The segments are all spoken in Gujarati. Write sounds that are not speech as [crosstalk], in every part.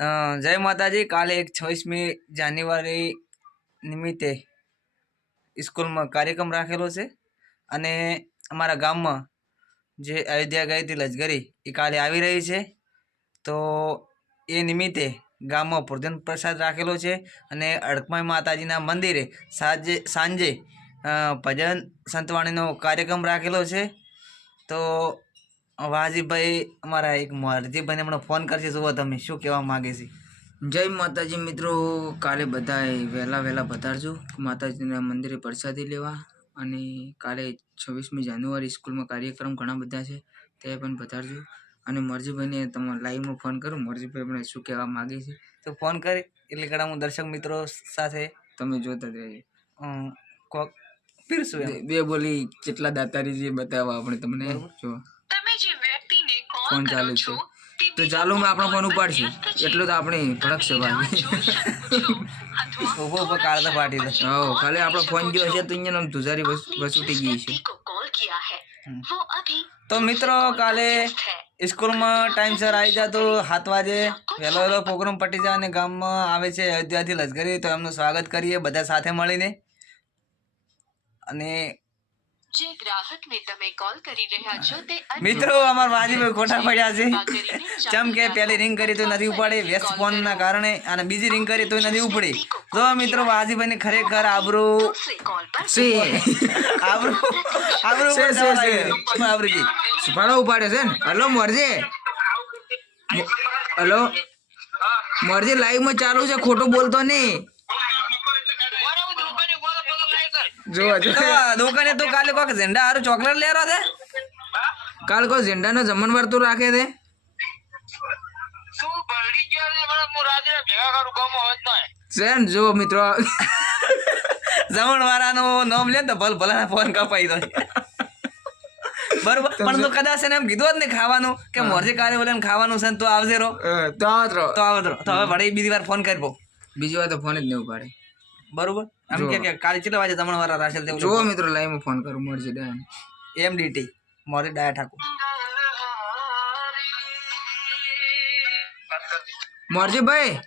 જય માતાજી. કાલે એક છવ્વીસમી જાન્યુઆરી નિમિત્તે સ્કૂલમાં કાર્યક્રમ રાખેલો છે અને અમારા ગામમાં જે અયોધ્યા ગઈ હતી લશ્કરી, એ કાલે આવી રહી છે. તો એ નિમિત્તે ગામમાં ભોજન પ્રસાદ રાખેલો છે અને અડકમાઈ માતાજીના મંદિરે સાંજે સાંજે ભજન સંતવાણીનો કાર્યક્રમ રાખેલો છે. તો વાજીભાઈ અમારા એક મોરજીભાઈને હમણાં ફોન કરશે જુઓ તમે શું કહેવા માગે છે. જય માતાજી મિત્રો કાલે બધાએ વહેલા વહેલા પધારજો. માતાજીના મંદિરે પ્રસાદી લેવા અને કાલે છવ્વીસમી જાન્યુઆરી સ્કૂલમાં કાર્યક્રમ ઘણા બધા છે તે પણ પધારજો. અને મરજીભાઈને તમે લાઈવમાં ફોન કરું મરજીભાઈ આપણે શું કહેવા માગે છે. તો ફોન કરી એટલે ઘણા હું દર્શક મિત્રો સાથે તમે જોતા જ રહેજો. કોક એમ. બે- બોલી કેટલા દાતારી જે બતાવવા આપણે તમને જો. ફોન ચાલુ છે તો ચાલો મેં આપણો ફોન ઉપાડશું. એટલું તો આપણે ભડકશે ભાઈ ઊભો ઊભો કાળ તો ફાટી દે. હો ખાલી આપણો ફોન જો હશે તો અહીંયા આમ તુજારી બસ ઉઠી ગઈ છે. તો મિત્રો કાલે સ્કૂલમાં ટાઈમસર આવી જાય તો સાત વાજે વહેલો વહેલો પ્રોગ્રામ પટી જાય અને ગામમાં આવે છે અયોધ્યાથી લશ્કરી. તો એમનું સ્વાગત કરીએ બધા સાથે મળીને. અને જે ગ્રાહકને તમે કોલ કરી રહ્યા છો તે મિત્રો અમાર વાજીભાઈ ખોટા પડ્યા છે. જેમ કે પહેલી રિંગ કરી તો નથી ઉપાડી વેસ્ટ ફોનના કારણે અને બીજી રિંગ કરી તો નથી ઉપડી. તો મિત્રો વાજીભાઈને ખરેખર આબરૂ છે આબરૂ આબરૂ છે છે આબરૂજી. સુપાડો ઉપાડ્યો છે ને? Hello hello. મરજી મોરજી લાઈવમાં ચાલુ છે ખોટું બોલતો નહીં. જો જો દુકાને તો કાલે કોક ઝંડા હારું ચોકલેટ લેરો છે કાલ કોઈ ઝંડાનો જમણવાર તું રાખે છે છે ને જો મિત્રો. જમણ વાળાનું નામ લે ને તો ભલ ભલા ફોન કપાઈ દો બરોબર? પણ તો કદાચ એને એમ કીધું જ ને ખાવાનું કે મોરજી કાલે બોલે ને ખાવાનું છે ને તો આવજે રો. તો આવત રહો. તો આવજો તો હવે વળી બીજી વાર ફોન કરવો બીજી વાર તો ફોન જ નહીં ઉપાડે. બરોબર? આમ કે કે કાલે કેટલા વાગે જમણ વાળા રાશેલ દેવ જો મિત્રો લાઈવમાં ફોન કરું મોરજે ડાયન એમડીટી મોરી ડાયા ઠાકોર. મોરજી ભાઈ.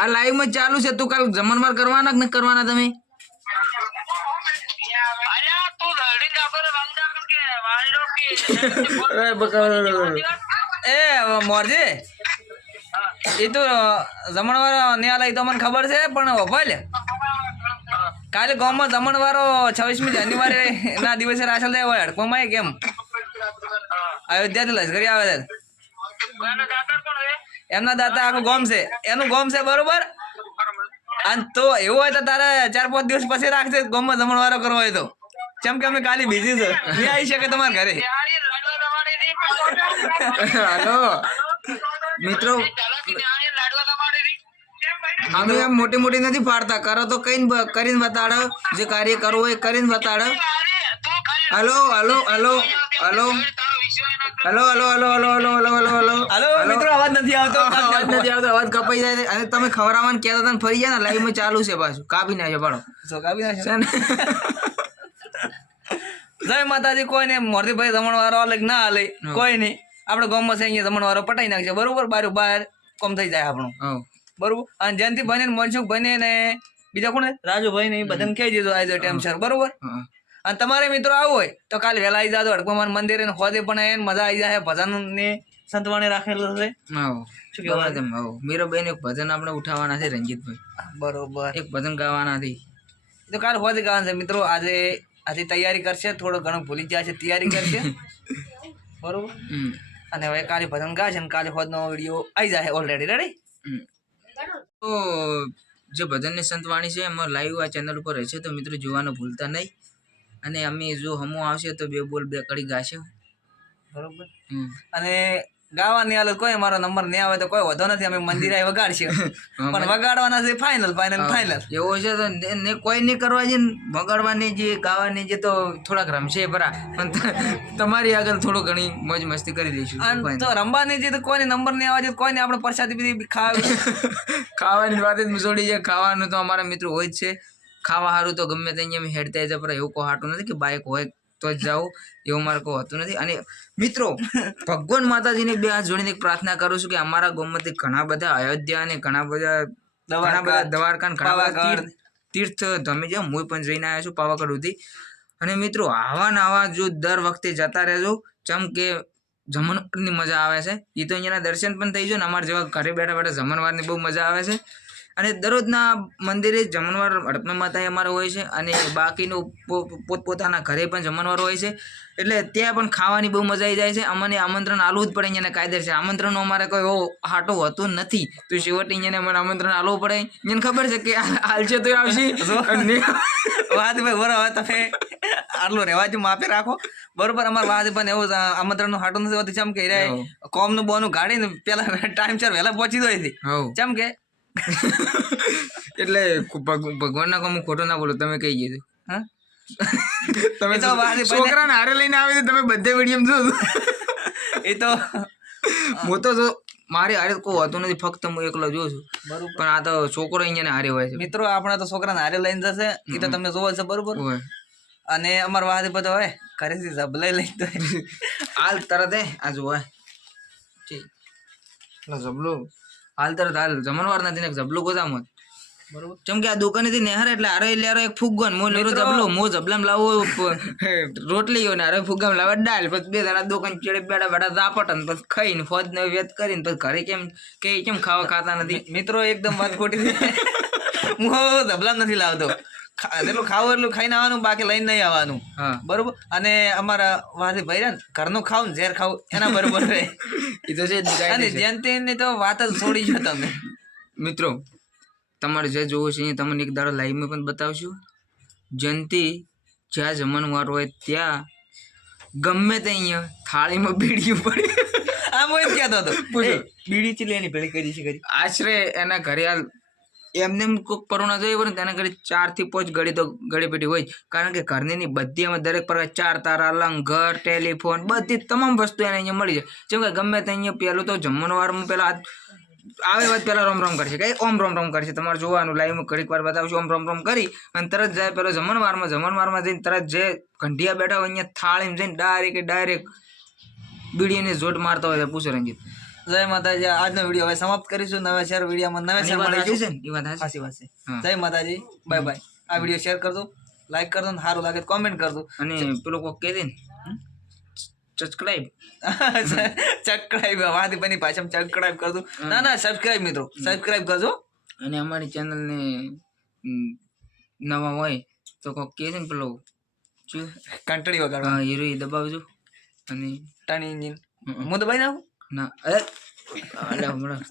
આ લાઈવમાં ચાલુ છે તું કાલ જમણવાર કરવાના કે ન કરવાના તમે? [laughs] એ મોરજી એ તો જમણવાર ને એ તો મને ખબર છે પણ ભલે. કાલે ગામમાં જમણવારો છવ્વીસમી જાન્યુઆરી ના દિવસે રાશેલ દેવ હોય હડકવામાં કેમ? અયોધ્યાથી લશ્કરી આવે છે. એમના દાતા આખું ગોમ છે. એનું ગોમ છે બરોબર? અને તો એવું હોય તો તારે ચાર પાંચ દિવસ પછી રાખશે ગોમમાં જમણવારો કરવો હોય તો. કેમ કે અમે કાલે બીજી છે. નહીં આવી શકે તમારા ઘરે. હાલો [laughs] મિત્રો અમે એમ મોટી મોટી નથી પાડતા કરો તો કઈ કરીને બતાડો. જે કાર્ય કરવું હોય એ કરીને બતાડો. Hello hello hello hello. Hello hello hello hello hello hello hello hello. Hello મિત્રો અવાજ નથી આવતો. અવાજ નથી આવતો. અવાજ કપાઈ જાય અને તમે ખવડાવવાનું કહેતા હતા ફરી ગયા ને લાઈવમાં ચાલુ છે પાછું. કાપી નાખ્યો પાડો. કાપી નાખ્યો? છે જય માતાજી કોઈ ને મોરતીભાઈ જમણવારો અલગ ના હાલે? કોઈ નહીં. આપણે ગામમાં છે અહીંયા જમણવારો પટાઈ નાખશે બરોબર? બારું બહાર કોમ થઈ જાય આપણું. બરોબર? અને જયંતિ ભાઈ ને મનસુખ ભાઈ ને બીજા કોને રાજુભાઈ ને બધાને કહી દીધો આજે ટાઈમ સર બરોબર? અને તમારે મિત્રો આવું હોય તો કાલે વહેલા આવી જાજો હડકમાન મંદિરે ને હોદે પણ એને મજા આવી જાય ભજન ને સંતવાણી રાખેલું છે. શું કહેવાય? મીરાબાઈ એક ભજન આપણે ઉઠાવવાના છે રંજીતભાઈ. બરોબર. એક ભજન ગાવાના છે. તો કાલે હોદે ગાવાના છે. મિત્રો આજે આજે તૈયારી કરશે થોડો ઘણો ભૂલી જાય છે તૈયારી કરશે. [laughs] બરોબર. અને હવે કાલે ભજન ગાશે ને કાલે હોદનો વીડિયો આવી જાય ઓલરેડી રેડી હમ. તો જે ભજનની સંતવાણી છે એમાં લાઈવ આ ચેનલ ઉપર રહેશે તો મિત્રો જોવાનું ભૂલતા નહીં. અને અમે જો હમો આવશે તો બે બોલ બે કડી ગાશે. બરોબર. અને ગાવાની હાલત કોઈ મારો નંબર નહીં આવે તો કોઈ વધો નથી. અમે મંદિરે આવીને વગાડશે. [laughs] પણ વગાડવાના છે ફાઇનલ ફાઇનલ ફાઇનલ એવો છે તો ને- કોઈ નહીં કરવા છે ને વગાડવાની જે ગાવાની જે તો થોડાક રમશે ભરા પણ તમારી આગળ થોડું ઘણી મોજ મસ્તી કરી દઈશું. તો રમવાની જે તો કોઈને નંબર નહીં આવે છે કોઈને આપણે પ્રસાદી બીજી ખાવી. [laughs] ખાવાની વાત જ છોડી છે. ખાવાનું તો અમારા મિત્રો હોય જ છે. ખાવા સારું તો ગમે તે અહીંયા હેડતા જાય પર. એવું કોઈ હાટું નથી કે બાઈક હોય. તો જ જાઓ એવું મારે કોઈ હોતું નથી. અને મિત્રો ભગવાન માતાજીને બે હાથ જોડીને એક પ્રાર્થના કરું છું કે અમારા ગામમાંથી ઘણા બધા અયોધ્યા અને ઘણા બધા ઘણા બધા દ્વારકા ઘણા બધા તીર્થ તમે જો હું પણ જઈને આવ્યો છું પાવાગઢ સુધી. અને મિત્રો આવા ને આવા જો દર વખતે જતા રહેજો. ચમ કે જમણવારની મજા આવે છે. એ તો અહીંયાના દર્શન પણ થઈ જાય ને અમારા જેવા ઘરે બેઠા બેઠા જમણવારની બહુ મજા આવે છે. અને દરરોજના મંદિરે જમણવાર હડપના માતાએ અમારે હોય છે અને બાકીનું પોતપોતાના ઘરે પણ જમણવાર હોય છે. એટલે ત્યાં પણ ખાવાની બહુ મજા આવી જાય છે. અમને આમંત્રણ આલવું જ પડે અહીંયાના કાયદે છે આમંત્રણનો અમારે કોઈ એવો હાટો હોતો નથી. તો છેવટે અહીંયાને અમારે આમંત્રણ આલવું પડે. એને ખબર છે કે છે તો આવશે. વાત ભાઈ બરાબર. તમે આટલું રહેવા જો માપે રાખો. બરોબર અમારા પણ એવું આમંત્રણનું હાટો નથી હોતું. ચમ કે કોમનું બોનું કાઢીને પેલા ટાઈમ ચાર વહેલા પહોંચી દો. ચમ કે એટલે ભગ- ભગવાનના કામ ખોટો ના બોલો તમે કહી દીધું હા? તમે તો છોકરાને હારે લઈને આવે તો તમે બધે મીડિયમ જો એ તો હું તો જો મારે હારે કોઈ હોતું નથી ફક્ત હું એકલો જોઉં છું. બરોબર. પણ આ તો છોકરો અહીંયા હારે હોય છે. મિત્રો આપણે તો છોકરાને હારે લઈને જશે એ તો તમને જોવો છે બરોબર. અને અમાર વાદે બધો હોય ઘરેથી ઝબલાઈ લઈ તો [laughs] હાલ તરત હે આ જોવા ઝબલો હાલ તરત હાલ જમણવાર નથી ને જબલું ગોદામ જ બરોબર. જેમ કે આ દુકાનેથી નેહાર એટલે આરો લેરો એક ફુગ્ગન મોં લેરો ઝબલો મો ઝબલામ લાવો રોટલીઓ ને હારે ફુગ્ગામ લાવે દાળ પછી બે દાડા દુકાન ચેડે બેડા બેડા દાપટ ને પછી ખાઈને ફોજ ને વેત કરીને પછી ઘરે કેમ કે કેમ ખાવા ખાતા નથી? મિત્રો એકદમ વાત ખોટી [laughs] હું હવે નથી લાવતો. જેટલું ખાવું એટલું ખાઈને આવવાનું બાકી લઈને નહીં આવવાનું. બરોબર? અને અમારા વાદી ભાઈ ને ઘરનું ખાવું ઝેર ખાવું એના બરોબર રહે. [laughs] એ તો છે અને જયંતિની તો વાત જ છોડી છો તમે. મિત્રો તમારે જે જોવું છે એ તમને એક દાડો લાઈવમાં પણ બતાવશું. જયંતિ જ્યાં જમવાનું જમણવાર હોય ત્યાં ગમે તે અહીંયા થાળીમાં બીડી પડે. આમ હોય કહેતો હતો. બીડી ચીલી એની ભેળી કરી છે? કરી આશરે એના ઘરે હાલ એમને એમ કોઈક પરોના જોઈએ પણ તેના ઘરે ચારથી પાંચ ગળી તો ગળી પેટી હોય કારણ કે ઘરની બધી એમાં દરેક પ્રકાર ચાર તારા લંગ ઘર ટેલિફોન, બધી તમામ વસ્તુ એને અહીંયા મળી જાય. જેમ કે ગમે તે અહીંયા પહેલું તો જમણવારમાં વારમાં પહેલાં આવે વાત પહેલાં રોમ રોમ કરશે કઈ ઓમ રોમ રોમ કરશે તમારે જોવાનું લાઈવ ઘડીક વાર બતાવશું ઓમ રોમ રોમ કરી અને તરત જાય પેલો જમણવારમાં જમણવારમાં જઈને તરત જે ઘંટિયા બેઠા હોય, અહીંયા થાળીમાં જઈને ડાયરેક્ટ ડાયરેક્ટ બીડીને જોટ મારતા હોય પૂછો રંજીત. જય માતાજી. આજનો વીડિયો હવે સમાપ્ત કરીશું. નવા શેર વિડીયોમાં નવા શેર વાત સાચી મળીશું છે ને? એ વાત સાચી. સાચી વાત છે. જય માતાજી. Bye bye. આ વીડિયો શેર કરજો. લાઈક કરજો ને સારું લાગે કોમેન્ટ કરજો. અને પેલો કોક કહી દે ને સબસ્ક્રાઇબ ચકડાઈ વાદી બની પાછા ચકડાઈ કરજો. ના ના સબસ્ક્રાઇબ મિત્રો. સબસ્ક્રાઇબ કરજો. અને અમારી ચેનલને નવા હોય તો કોક કહે છે ને પેલો કંટળી વગાડવા. હીરો દબાવજો. અને ટાણી ઇન્જિન હમ. હું દબાઈ નાખું ના અરે હમણાં